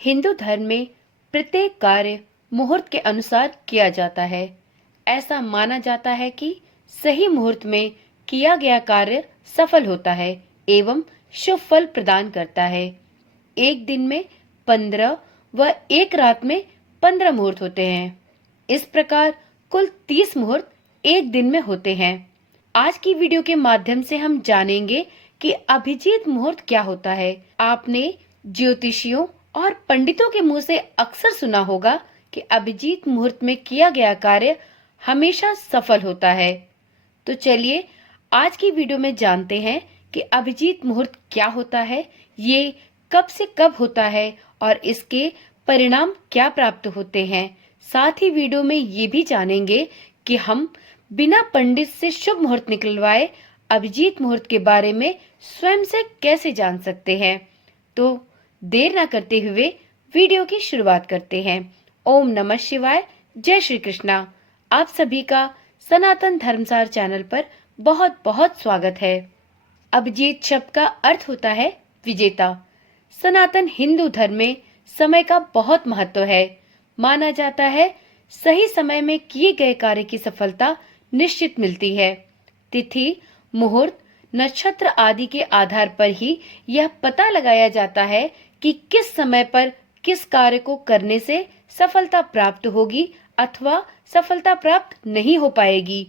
हिंदू धर्म में प्रत्येक कार्य मुहूर्त के अनुसार किया जाता है। ऐसा माना जाता है कि सही मुहूर्त में किया गया कार्य सफल होता है एवं शुभ फल प्रदान करता है। एक दिन में 15 व एक रात में 15 मुहूर्त होते हैं। इस प्रकार कुल 30 मुहूर्त एक दिन में होते हैं। आज की वीडियो के माध्यम से हम जानेंगे कि अभिजीत मुहूर्त क्या होता है। आपने ज्योतिषियों और पंडितों के मुंह से अक्सर सुना होगा कि अभिजीत मुहूर्त में किया गया कार्य हमेशा सफल होता है। तो चलिए आज की वीडियो में जानते हैं कि अभिजीत मुहूर्त क्या होता है, ये कब से कब होता है और इसके परिणाम क्या प्राप्त होते हैं। साथ ही वीडियो में ये भी जानेंगे कि हम बिना पंडित से शुभ मुहूर्त निकलवाए अभिजीत मुहूर्त के बारे में स्वयं से कैसे जान सकते हैं। तो देर ना करते हुए वीडियो की शुरुआत करते हैं। ओम नमः शिवाय, जय श्री कृष्णा। आप सभी का सनातन धर्मसार चैनल पर बहुत बहुत स्वागत है। अभिजीत शब्द का अर्थ होता है विजेता। सनातन हिंदू धर्म में समय का बहुत महत्व है। माना जाता है सही समय में किए गए कार्य की सफलता निश्चित मिलती है। तिथि, मुहूर्त, नक्षत्र आदि के आधार पर ही यह पता लगाया जाता है कि किस समय पर किस कार्य को करने से सफलता प्राप्त होगी अथवा सफलता प्राप्त नहीं हो पाएगी।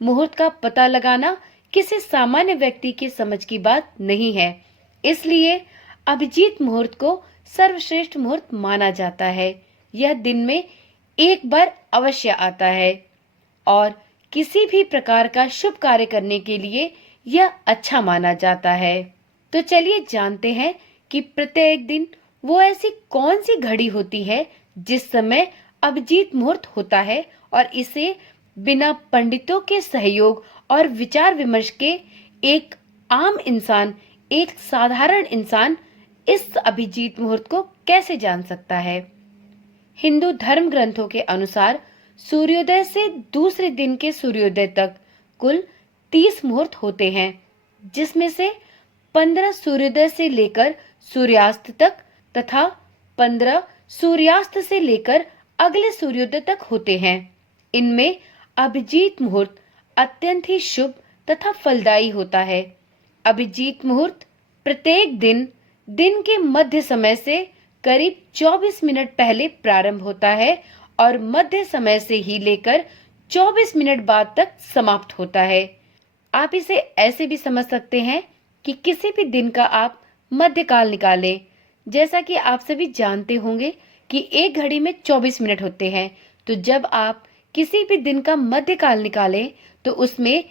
मुहूर्त का पता लगाना किसी सामान्य व्यक्ति की समझ की बात नहीं है। इसलिए अभिजीत मुहूर्त को सर्वश्रेष्ठ मुहूर्त माना जाता है। यह दिन में एक बार अवश्य आता है और किसी भी प्रकार का शुभ कार्य करने के लिए यह अच्छा माना जाता है। तो चलिए जानते हैं कि प्रत्येक दिन वो ऐसी कौन सी घड़ी होती है जिस समय अभिजीत मुहूर्त होता है और इसे बिना पंडितों के सहयोग और विचार विमर्श के एक आम इंसान, एक साधारण इंसान इस अभिजीत मुहूर्त को कैसे जान सकता है। हिंदू धर्म ग्रंथों के अनुसार सूर्योदय से दूसरे दिन के सूर्योदय तक कुल 30 मुहूर्त होते हैं, जिसमें से 15 सूर्योदय से लेकर सूर्यास्त तक तथा 15 सूर्यास्त से लेकर अगले सूर्योदय तक होते हैं। इनमें अभिजीत मुहूर्त अत्यंत ही शुभ तथा फलदायी होता है। अभिजीत मुहूर्त प्रत्येक दिन के मध्य समय से करीब 24 मिनट पहले प्रारंभ होता है और मध्य समय से ही लेकर 24 मिनट बाद तक समाप्त होता है। आप इसे ऐसे भी समझ सकते हैं कि किसी भी दिन का आप मध्यकाल निकालें। जैसा कि आप सभी जानते होंगे कि एक घड़ी में 24 मिनट होते हैं, तो जब आप किसी भी दिन का मध्यकाल निकालें तो उसमें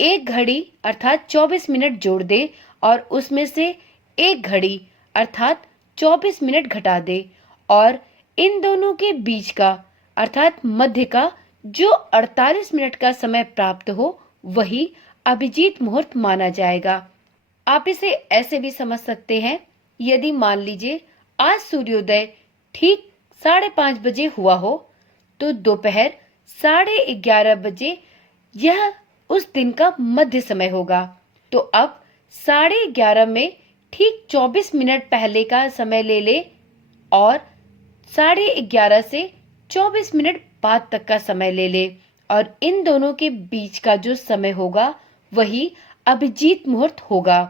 एक घड़ी अर्थात 24 मिनट जोड़ दें और उसमें से एक घड़ी अर्थात 24 मिनट घटा दें और इन दोनों के बीच का अर्थात मध्य का जो 48 मिनट का समय प्राप्त हो वही अभिजीत मुहूर्त माना जाएगा। आप इसे ऐसे भी समझ सकते हैं, यदि मान लीजिए आज सूर्योदय ठीक 5:30 बजे हुआ हो तो दोपहर 11:30 बजे यह उस दिन का मध्य समय होगा। तो अब 11:30 में ठीक 24 मिनट पहले का समय ले ले और 11:30 से 24 मिनट बाद तक का समय ले ले और इन दोनों के बीच का जो समय होगा वही अभिजीत मुहूर्त होगा।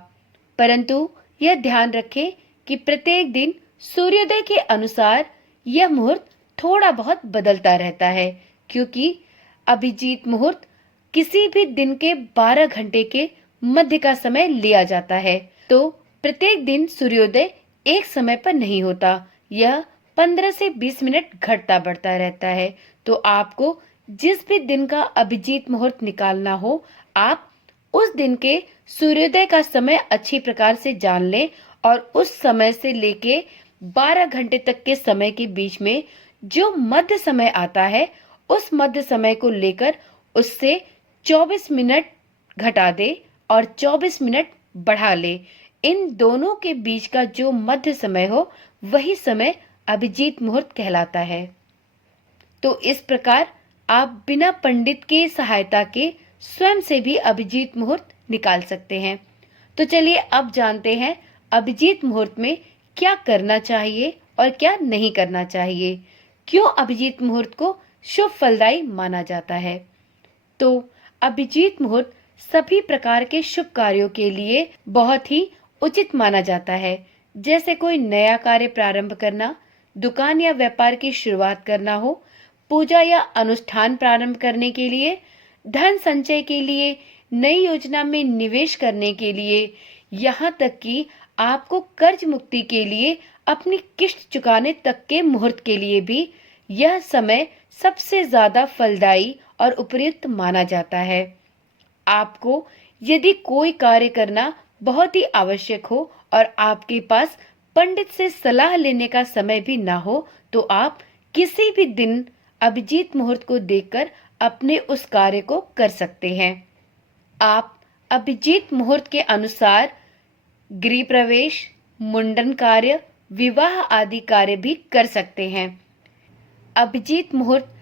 परंतु यह ध्यान रखें कि प्रत्येक दिन सूर्योदय के अनुसार यह मुहूर्त थोड़ा बहुत बदलता रहता है, क्योंकि अभिजीत मुहूर्त किसी भी दिन के 12 घंटे के मध्य का समय लिया जाता है। तो प्रत्येक दिन सूर्योदय एक समय पर नहीं होता, यह 15 से 20 मिनट घटता बढ़ता रहता है। तो आपको जिस भी दिन का अभिजीत मुहूर्त निकालना हो, आप उस दिन के सूर्योदय का समय अच्छी प्रकार से जान लें और उस समय से लेके 12 घंटे तक के समय के बीच में जो मध्य समय आता है उस मध्य समय को लेकर उससे 24 मिनट घटा दे और 24 मिनट बढ़ा ले। इन दोनों के बीच का जो मध्य समय हो वही समय अभिजीत मुहूर्त कहलाता है। तो इस प्रकार आप बिना पंडित के सहायता के स्वयं से भी अभिजीत मुहूर्त निकाल सकते हैं। तो चलिए अब जानते हैं अभिजीत मुहूर्त में क्या करना चाहिए और क्या नहीं करना चाहिए। क्यों अभिजीत मुहूर्त को शुभ फलदायी माना जाता है? तो अभिजीत मुहूर्त सभी प्रकार के शुभ कार्यों के लिए बहुत ही उचित माना जाता है। जैसे कोई नया कार्य प्रारंभ करना, दुकान या व्यापार की शुरुआत करना हो, पूजा या अनुष्ठान प्रारंभ करने के लिए, धन संचय के लिए, नई योजना में निवेश करने के लिए, यहाँ तक कि आपको कर्ज मुक्ति के लिए अपनी किश्त चुकाने तक के मुहूर्त के लिए भी यह समय सबसे ज्यादा फलदायी और उपयुक्त माना जाता है। आपको यदि कोई कार्य करना बहुत ही आवश्यक हो और आपके पास पंडित से सलाह लेने का समय भी ना हो, तो आप किसी भी दिन अभिजीत मुहूर्त को देखकर अपने उस कार्य को कर सकते हैं। आप अभिजीत मुहूर्त के अनुसार गृह प्रवेश, मुंडन कार्य, विवाह आदि कार्य भी कर सकते हैं। अभिजीत मुहूर्त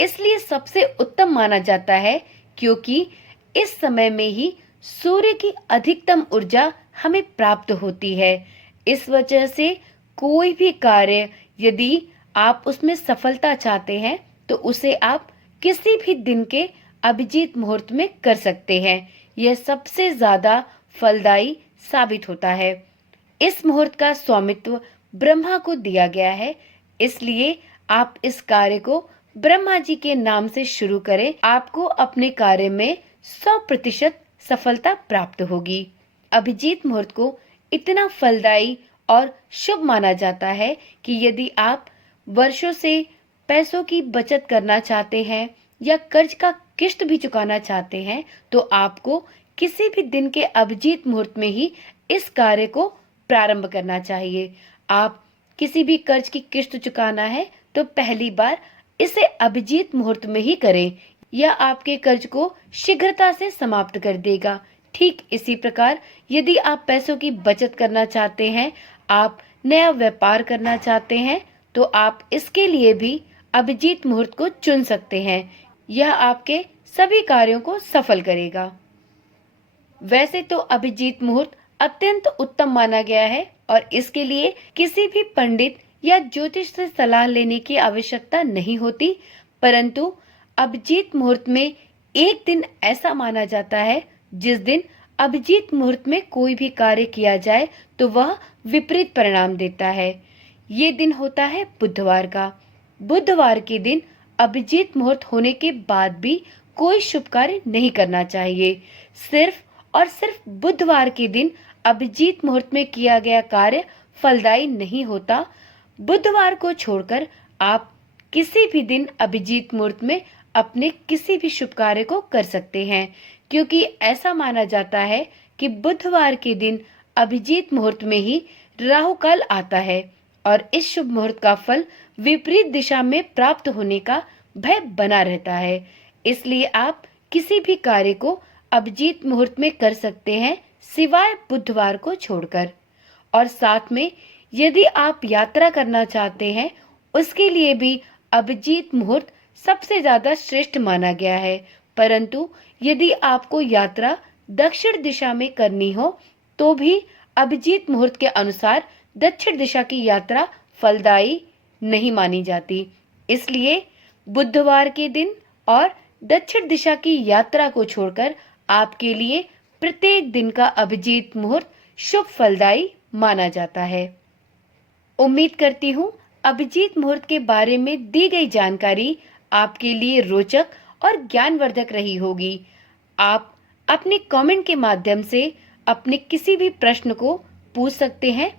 इसलिए सबसे उत्तम माना जाता है क्योंकि इस समय में ही सूर्य की अधिकतम ऊर्जा हमें प्राप्त होती है। इस वजह से कोई भी कार्य यदि आप उसमें सफलता चाहते हैं तो उसे आप किसी भी दिन के अभिजीत मुहूर्त में कर सकते हैं। यह सबसे ज्यादा फलदायी साबित होता है। इस मुहूर्त का स्वामित्व ब्रह्मा को दिया गया है, इसलिए आप इस कार्य को ब्रह्मा जी के नाम से शुरू करें। आपको अपने कार्य में 100% सफलता प्राप्त होगी। अभिजीत मुहूर्त को इतना फलदायी और शुभ माना जाता है कि यदि आप वर्षों से पैसों की बचत करना चाहते हैं या कर्ज का किश्त भी चुकाना चाहते हैं, तो आपको किसी भी दिन के अभिजीत मुहूर्त में ही इस कार्य को प्रारंभ करना चाहिए। आप किसी भी कर्ज की किश्त चुकाना है तो पहली बार इसे अभिजीत मुहूर्त में ही करें। यह आपके कर्ज को शीघ्रता से समाप्त कर देगा। ठीक इसी प्रकार यदि आप पैसों की बचत करना चाहते हैं, आप नया व्यापार करना चाहते हैं, तो आप इसके लिए भी अभिजीत मुहूर्त को चुन सकते हैं। यह आपके सभी कार्यों को सफल करेगा। वैसे तो अभिजीत मुहूर्त अत्यंत उत्तम माना गया है और इसके लिए किसी भी पंडित या ज्योतिष से सलाह लेने की आवश्यकता नहीं होती, परंतु अभिजीत मुहूर्त में एक दिन ऐसा माना जाता है जिस दिन अभिजीत मुहूर्त में कोई भी कार्य किया जाए तो वह विपरीत परिणाम देता है। ये दिन होता है बुधवार का। बुधवार के दिन अभिजीत मुहूर्त होने के बाद भी कोई शुभ कार्य नहीं करना चाहिए। सिर्फ और सिर्फ बुधवार के दिन अभिजीत मुहूर्त में किया गया कार्य फलदायी नहीं होता। बुधवार को छोड़कर आप किसी भी दिन अभिजीत मुहूर्त में अपने किसी भी शुभ कार्य को कर सकते हैं, क्योंकि ऐसा माना जाता है कि बुधवार के दिन अभिजीत मुहूर्त में ही राहु काल आता है और इस शुभ मुहूर्त का फल विपरीत दिशा में प्राप्त होने का भय बना रहता है। इसलिए आप किसी भी कार्य को अभिजीत मुहूर्त में कर सकते हैं, सिवाय बुधवार को छोड़कर। और साथ में यदि आप यात्रा करना चाहते हैं, उसके लिए भी अभिजीत मुहूर्त सबसे ज्यादा श्रेष्ठ माना गया है। परंतु यदि आपको यात्रा दक्षिण दिशा में करनी हो तो भी अभिजीत मुहूर्त के अनुसार दक्षिण दिशा की यात्रा फलदायी नहीं मानी जाती। इसलिए बुधवार के दिन और दक्षिण दिशा की यात्रा को छोड़कर आपके लिए प्रत्येक दिन का अभिजीत मुहूर्त शुभ फलदायी माना जाता है। उम्मीद करती हूँ अभिजीत मुहूर्त के बारे में दी गई जानकारी आपके लिए रोचक और ज्ञानवर्धक रही होगी। आप अपने कमेंट के माध्यम से अपने किसी भी प्रश्न को पूछ सकते हैं,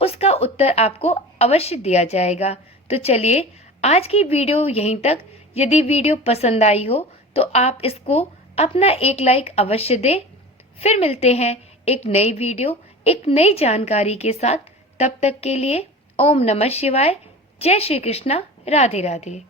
उसका उत्तर आपको अवश्य दिया जाएगा। तो चलिए आज की वीडियो यहीं तक। यदि वीडियो पसंद आई हो तो आप इसको अपना एक लाइक अवश्य दें। फिर मिलते हैं एक नई वीडियो, एक नई जानकारी के साथ। तब तक के लिए ओम नमः शिवाय, जय श्री कृष्णा, राधे राधे।